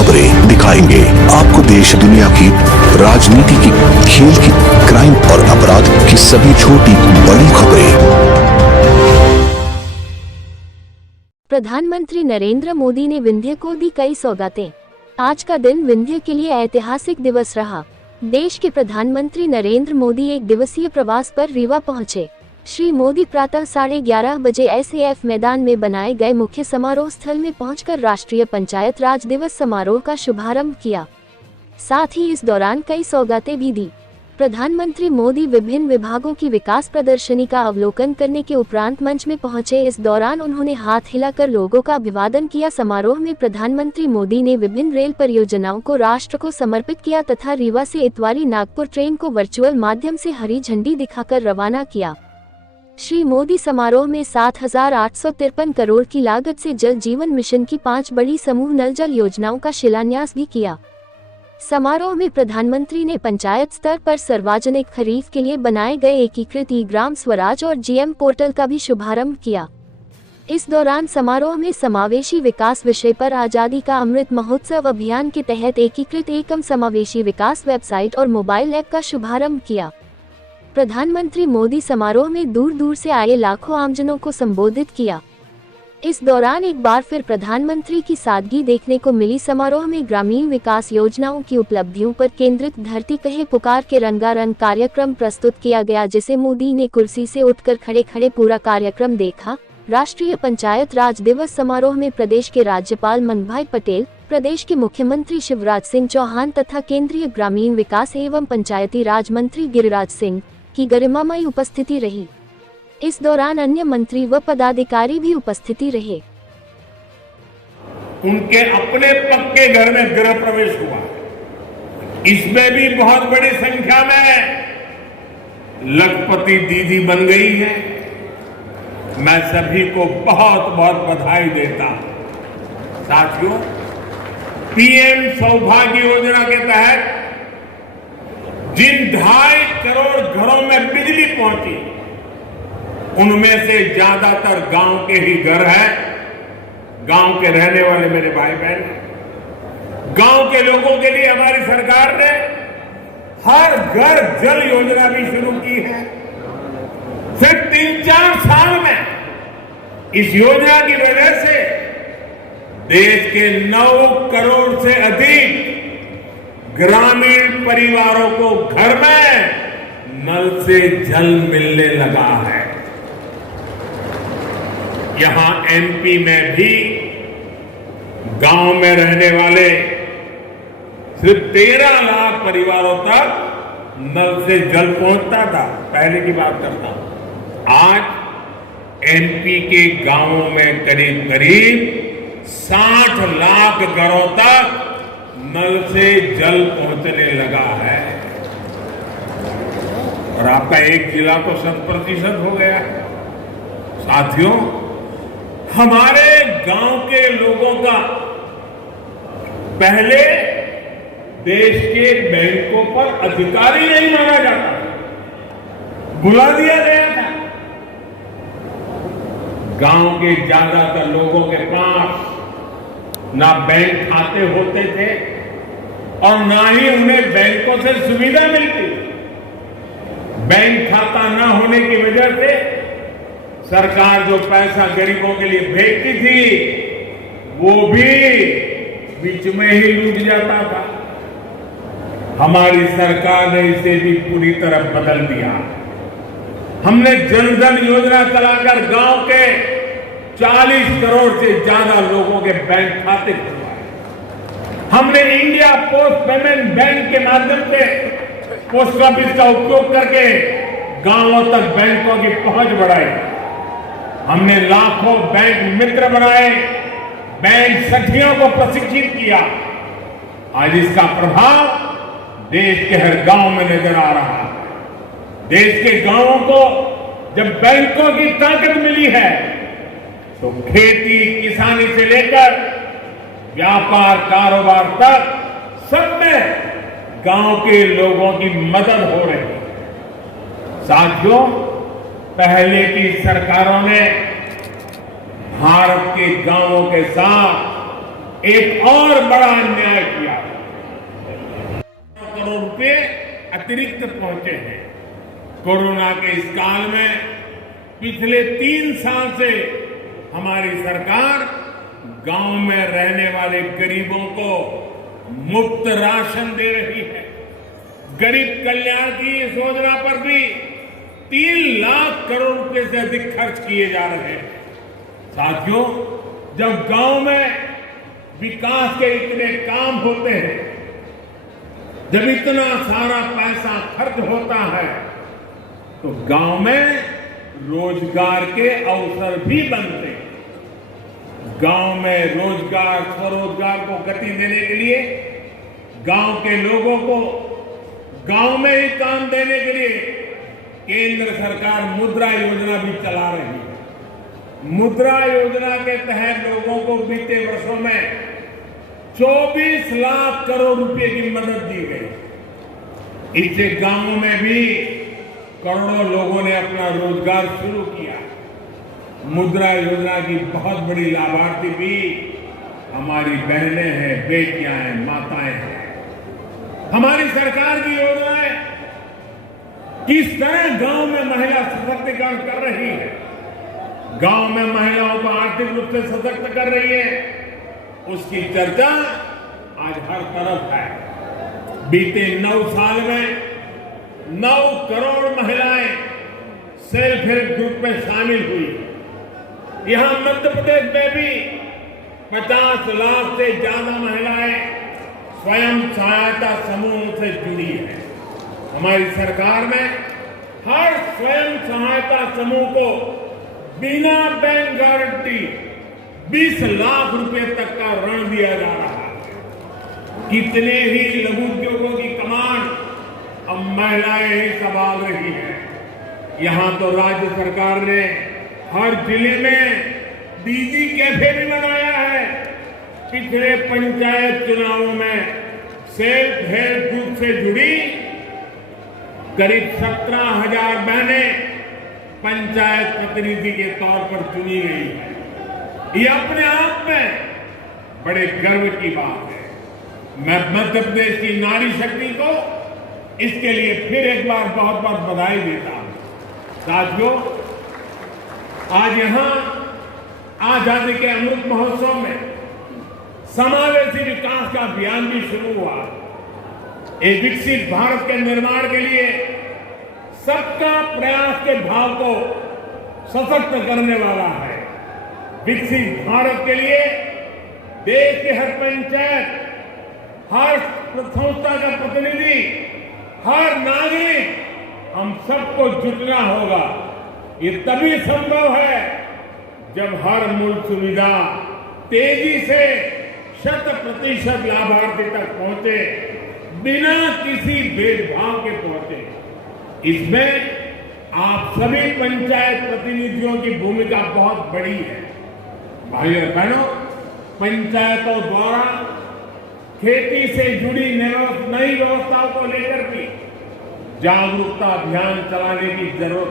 खबरें दिखाएंगे आपको देश दुनिया की, राजनीति की, खेल की, क्राइम और अपराध की सभी छोटी बड़ी खबरें। प्रधानमंत्री नरेंद्र मोदी ने विंध्य को दी कई सौगातें। आज का दिन विंध्य के लिए ऐतिहासिक दिवस रहा। देश के प्रधानमंत्री नरेंद्र मोदी एक दिवसीय प्रवास पर रीवा पहुंचे। श्री मोदी प्रातः 11:30 बजे SAF मैदान में बनाए गए मुख्य समारोह स्थल में पहुंचकर राष्ट्रीय पंचायत राज दिवस समारोह का शुभारंभ किया। साथ ही इस दौरान कई सौगातें भी दी। प्रधानमंत्री मोदी विभिन्न विभागों की विकास प्रदर्शनी का अवलोकन करने के उपरांत मंच में पहुंचे। इस दौरान उन्होंने हाथ हिलाकर लोगों का अभिवादन किया। समारोह में प्रधानमंत्री मोदी ने विभिन्न रेल परियोजनाओं को राष्ट्र को समर्पित किया तथा रीवा से इतवारी नागपुर ट्रेन को वर्चुअल माध्यम से हरी झंडी दिखाकर रवाना किया। श्री मोदी समारोह में 7,853 करोड़ की लागत से जल जीवन मिशन की 5 बड़ी समूह नल जल योजनाओं का शिलान्यास भी किया। समारोह में प्रधानमंत्री ने पंचायत स्तर पर सार्वजनिक खरीद के लिए बनाए गए एकीकृत ग्राम स्वराज और GM पोर्टल का भी शुभारंभ किया। इस दौरान समारोह में समावेशी विकास विषय पर आजादी का अमृत महोत्सव अभियान के तहत एकीकृत एकम समावेशी विकास वेबसाइट और मोबाइल ऐप का शुभारंभ किया। प्रधानमंत्री मोदी समारोह में दूर दूर से आए लाखों आमजनों को संबोधित किया। इस दौरान एक बार फिर प्रधानमंत्री की सादगी देखने को मिली। समारोह में ग्रामीण विकास योजनाओं की उपलब्धियों पर केंद्रित धरती कहे पुकार के रंगारंग कार्यक्रम प्रस्तुत किया गया, जिसे मोदी ने कुर्सी से उठकर खड़े खड़े पूरा कार्यक्रम देखा। राष्ट्रीय पंचायत राज दिवस समारोह में प्रदेश के राज्यपाल मनभाई पटेल, प्रदेश के मुख्यमंत्री शिवराज सिंह चौहान तथा केंद्रीय ग्रामीण विकास एवं पंचायती राज मंत्री गिरिराज सिंह की गरिमामयी उपस्थिति रही। इस दौरान अन्य मंत्री व पदाधिकारी भी उपस्थिति रहे। उनके अपने पक्के घर में गृह प्रवेश हुआ। इसमें भी बहुत बड़ी संख्या में लखपति दीदी बन गई है। मैं सभी को बहुत बहुत बधाई देता हूं। साथियों, PM सौभाग्य योजना के तहत जिन 2.5 करोड़ घरों में बिजली पहुंची, उनमें से ज्यादातर गांव के ही घर हैं। गांव के रहने वाले मेरे भाई बहन, गांव के लोगों के लिए हमारी सरकार ने हर घर जल योजना भी शुरू की है। सिर्फ 3-4 साल में इस योजना की वजह से देश के 9 करोड़ से अधिक ग्रामीण परिवारों को घर में नल से जल मिलने लगा है। यहां MP में भी गांव में रहने वाले सिर्फ 13 लाख परिवारों तक नल से जल पहुंचता था। पहले की बात करता हूं। आज MP के गांवों में करीब करीब 60 लाख घरों तक नल से जल पहुंचने लगा है और आपका एक जिला तो 100% हो गया। साथियों, हमारे गांव के लोगों का पहले देश के बैंकों पर अधिकारी नहीं माना जाता, बुला दिया गया था। गांव के ज्यादातर लोगों के पास ना बैंक खाते होते थे और ना ही उन्हें बैंकों से सुविधा मिलती। बैंक खाता ना होने की वजह से सरकार जो पैसा गरीबों के लिए भेजती थी, वो भी बीच में ही लूट जाता था। हमारी सरकार ने इसे भी पूरी तरह बदल दिया। हमने जन धन योजना चलाकर गांव के 40 करोड़ से ज्यादा लोगों के बैंक खाते खुलवाए। हमने इंडिया पोस्ट पेमेंट बैंक के माध्यम से पोस्ट ऑफिस का उपयोग करके गांवों तक बैंकों की पहुंच बढ़ाई। हमने लाखों बैंक मित्र बनाए, बैंक सखियों को प्रशिक्षित किया। आज इसका प्रभाव देश के हर गांव में नजर आ रहा है। देश के गांवों को जब बैंकों की ताकत मिली है, तो खेती किसानी से लेकर व्यापार कारोबार तक सब में गांव के लोगों की मदद हो रही है। साथियों, पहले की सरकारों ने भारत के गांवों के साथ एक और बड़ा अन्याय किया। करोड़ रुपए अतिरिक्त पहुंचे हैं। कोरोना के इस काल में पिछले 3 साल से हमारी सरकार गांव में रहने वाले गरीबों को मुफ्त राशन दे रही है। गरीब कल्याण की इस योजना पर भी 3 लाख करोड़ रुपए से अधिक खर्च किए जा रहे हैं। साथियों, जब गांव में विकास के इतने काम होते हैं, जब इतना सारा पैसा खर्च होता है, तो गांव में रोजगार के अवसर भी बनते हैं। गांव में रोजगार, स्वरोजगार को गति देने के लिए, गांव के लोगों को गांव में ही काम देने के लिए केंद्र सरकार मुद्रा योजना भी चला रही है। मुद्रा योजना के तहत लोगों को बीते वर्षों में 24 लाख करोड़ रुपए की मदद दी गई। इससे गांवों में भी करोड़ों लोगों ने अपना रोजगार शुरू किया। मुद्रा योजना की बहुत बड़ी लाभार्थी भी हमारी बहनें हैं, बेटियां हैं, माताएं हैं। हमारी सरकार की योजनाएं किस तरह गांव में महिला सशक्तिकरण कर रही है, गांव में महिलाओं को आर्थिक रूप से सशक्त कर रही है, उसकी चर्चा आज हर तरफ है। बीते 9 साल में 9 करोड़ महिलाएं सेल्फ हेल्प ग्रुप में शामिल हुई। यहां मध्य प्रदेश में भी 50 लाख से ज्यादा महिलाएं स्वयं सहायता समूह से जुड़ी है। हमारी सरकार में हर स्वयं सहायता समूह को बिना बैंक गारंटी 20 लाख रुपए तक का ऋण दिया जा रहा है। कितने ही लघु उद्योगों की कमान अब महिलाएं ही संभाल रही हैं। यहां तो राज्य सरकार ने हर जिले में दीदी कैफे भी बनाया है। पिछले पंचायत चुनावों में सेल्फ हेल्प ग्रुप से जुड़ी करीब 17,000 बहनें पंचायत प्रतिनिधि के तौर पर चुनी गई है। ये अपने आप में बड़े गर्व की बात है। मैं मध्य प्रदेश की नारी शक्ति को इसके लिए फिर एक बार बहुत बहुत बधाई देता हूं। साथियों, आज यहां आजादी के अमृत महोत्सव में समावेशी विकास का अभियान भी शुरू हुआ। एक विकसित भारत के निर्माण के लिए सबका प्रयास के भाव को सशक्त करने वाला है। विकसित भारत के लिए देश के हर पंचायत, हर संस्था का प्रतिनिधि, हर नागरिक, हम सबको जुटना होगा। ये तभी संभव है जब हर मूल सुविधा तेजी से 100% लाभार्थी तक पहुंचे, बिना किसी भेदभाव के पहुंचे। इसमें आप सभी पंचायत प्रतिनिधियों की भूमिका बहुत बड़ी है। भाइयों और बहनों, पंचायतों द्वारा खेती से जुड़ी नई व्यवस्थाओं को लेकर भी जागरूकता अभियान चलाने की जरूरत